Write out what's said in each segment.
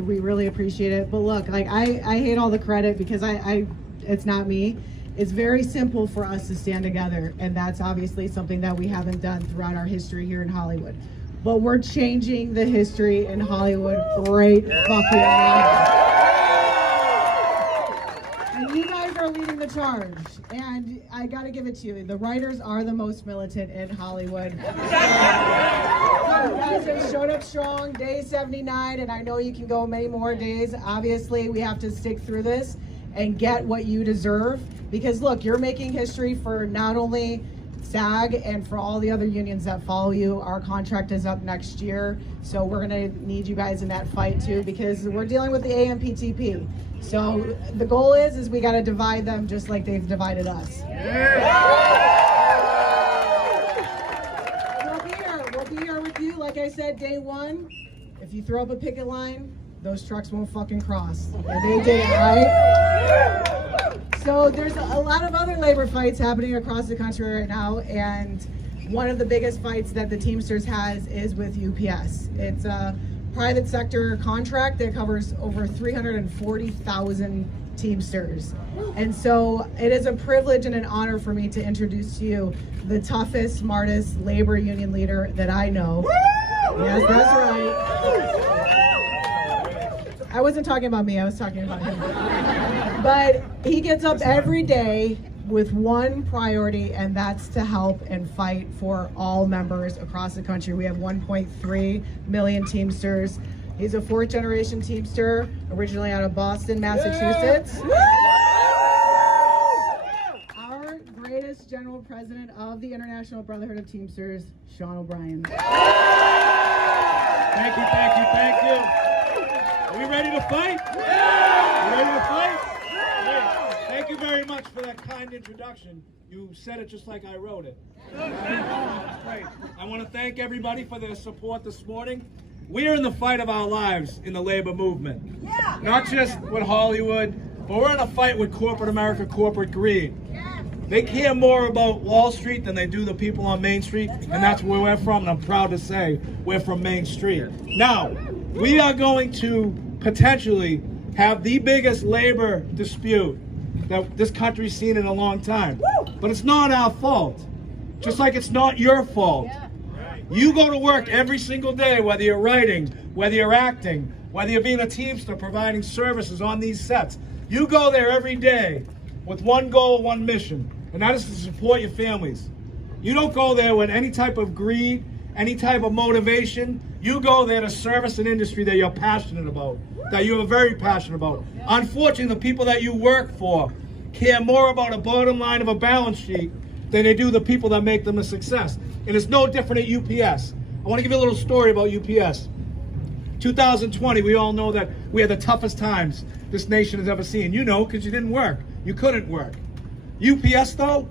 We really appreciate it. But look, like I hate all the credit because it's not me. It's very simple for us to stand together, and that's obviously something that we haven't done throughout our history here in Hollywood. But we're changing the history in Hollywood right fucking now. And you guys are leading the charge, and I gotta give it to you. The writers are the most militant in Hollywood. You guys have showed up strong, day 79, and I know you can go many more days. Obviously, we have to stick through this and get what you deserve, because look, you're making history for not only SAG and for all the other unions that follow you. Our contract is up next year, so we're gonna need you guys in that fight too, because we're dealing with the AMPTP. So the goal is we gotta divide them just like they've divided us. We'll be here with you. Like I said, day one, if you throw up a picket line, those trucks won't fucking cross. And they did it, right? So there's a lot of other labor fights happening across the country right now, and one of the biggest fights that the Teamsters has is with UPS. It's a private sector contract that covers over 340,000 Teamsters. And so it is a privilege and an honor for me to introduce to you the toughest, smartest labor union leader that I know. Yes, that's right. I wasn't talking about me, I was talking about him. But he gets up every day with one priority, and that's to help and fight for all members across the country. We have 1.3 million Teamsters. He's a fourth generation Teamster, originally out of Boston, Massachusetts. Our greatest general president of the International Brotherhood of Teamsters, Sean O'Brien. Thank you, thank you, thank you. Are we ready to fight? Yeah! You ready to fight? Yeah. Thank you very much for that kind introduction. You said it just like I wrote it. Great. I want to thank everybody for their support this morning. We are in the fight of our lives in the labor movement. Yeah. Not just with Hollywood, but we're in a fight with corporate America, corporate greed. They care more about Wall Street than they do the people on Main Street, and that's where we're from, and I'm proud to say we're from Main Street. Now, we are going to potentially have the biggest labor dispute that this country's seen in a long time. But it's not our fault, just like it's not your fault. You go to work every single day, whether you're writing, whether you're acting, whether you're being a Teamster providing services on these sets. You go there every day with one goal, one mission, and that is to support your families. You don't go there with any type of greed, any type of motivation. You go there to service an industry that you're passionate about, that you are very passionate about. Unfortunately, the people that you work for care more about a bottom line of a balance sheet than they do the people that make them a success. And it's no different at UPS. I want to give you a little story about UPS. 2020, we all know that we had the toughest times this nation has ever seen. You know, because you didn't work. You couldn't work. UPS, though,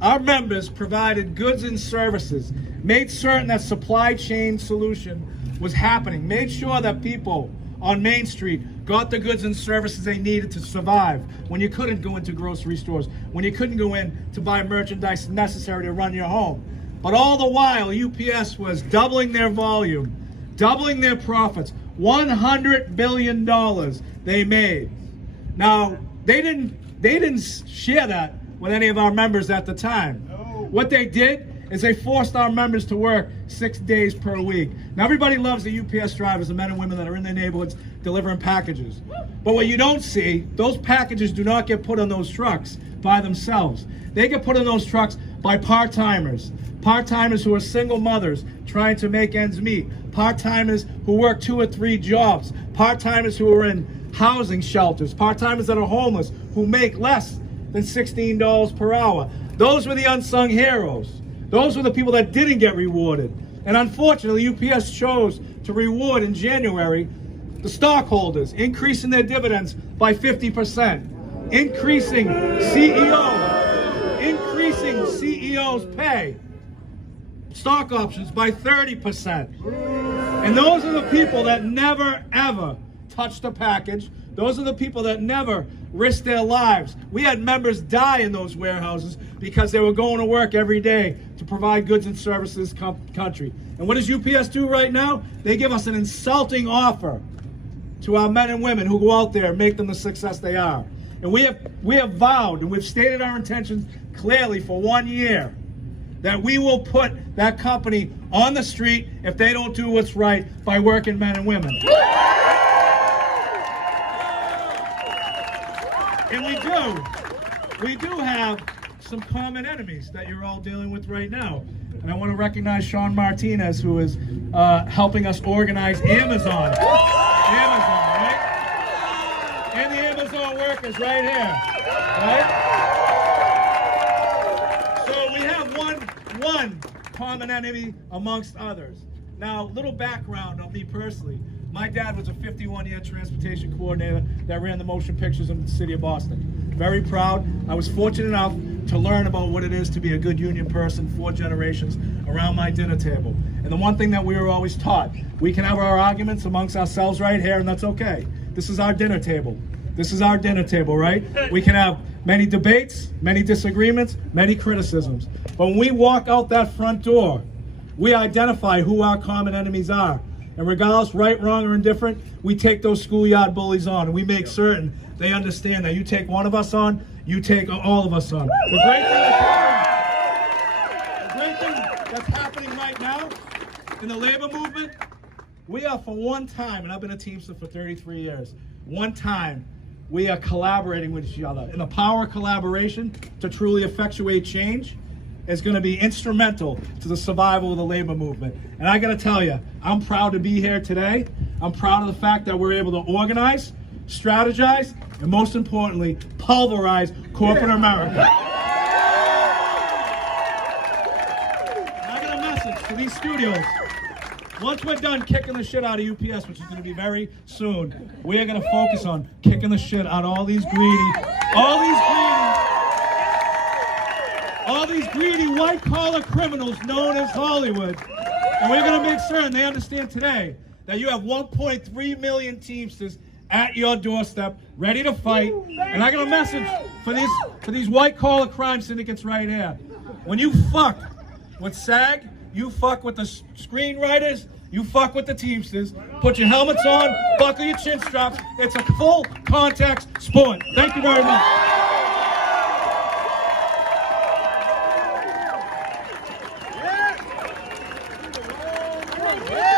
our members provided goods and services, made certain that supply chain solution was happening, made sure that people on Main Street got the goods and services they needed to survive when you couldn't go into grocery stores, when you couldn't go in to buy merchandise necessary to run your home. But all the while, UPS was doubling their volume, doubling their profits. $100 billion they made. Now, they didn't share that with any of our members at the time. No. What they did is they forced our members to work 6 days per week. Now, everybody loves the UPS drivers, the men and women that are in their neighborhoods delivering packages. But what you don't see, those packages do not get put on those trucks by themselves. They get put on those trucks by part-timers. Part-timers who are single mothers trying to make ends meet. Part-timers who work 2 or 3 jobs. Part-timers who are in housing shelters. Part-timers that are homeless who make less than $16 per hour. Those were the unsung heroes. Those were the people that didn't get rewarded. And unfortunately, UPS chose to reward in January the stockholders, increasing their dividends by 50%, increasing CEOs' pay, stock options by 30%. And those are the people that never, ever touched a package. Those are the people that never risked their lives. We had members die in those warehouses because they were going to work every day to provide goods and services country. And what does UPS do right now? They give us an insulting offer to our men and women who go out there and make them the success they are. And we have vowed, and we've stated our intentions clearly for 1 year, that we will put that company on the street if they don't do what's right by working men and women. And we do have some common enemies that you're all dealing with right now. And I want to recognize Sean Martinez, who is helping us organize Amazon. Amazon, right? And the Amazon workers right here, right? So we have one common enemy amongst others. Now, little background on me personally. My dad was a 51-year transportation coordinator that ran the motion pictures in the city of Boston. Very proud. I was fortunate enough to learn about what it is to be a good union person 4 generations around my dinner table. And the one thing that we were always taught, we can have our arguments amongst ourselves right here, and that's okay. This is our dinner table. This is our dinner table, right? We can have many debates, many disagreements, many criticisms. But when we walk out that front door, we identify who our common enemies are. And regardless, right, wrong, or indifferent, we take those schoolyard bullies on, and we make certain they understand that you take one of us on, you take all of us on. The great thing that's happening right now in the labor movement, we are for one time, and I've been a Teamster for 33 years, one time we are collaborating with each other. And the power of collaboration to truly effectuate change is going to be instrumental to the survival of the labor movement. And I got to tell you, I'm proud to be here today. I'm proud of the fact that we're able to organize, strategize, and most importantly, pulverize corporate America. And I got a message to these studios. Once we're done kicking the shit out of UPS, which is going to be very soon, we are going to focus on kicking the shit out of all these greedy white-collar criminals known as Hollywood. And we're going to make certain they understand today that you have 1.3 million Teamsters at your doorstep, ready to fight. And I got a message for these white-collar crime syndicates right here. When you fuck with SAG, you fuck with the screenwriters, you fuck with the Teamsters. Put your helmets on, buckle your chin straps. It's a full contact sport. Thank you very much. Yeah.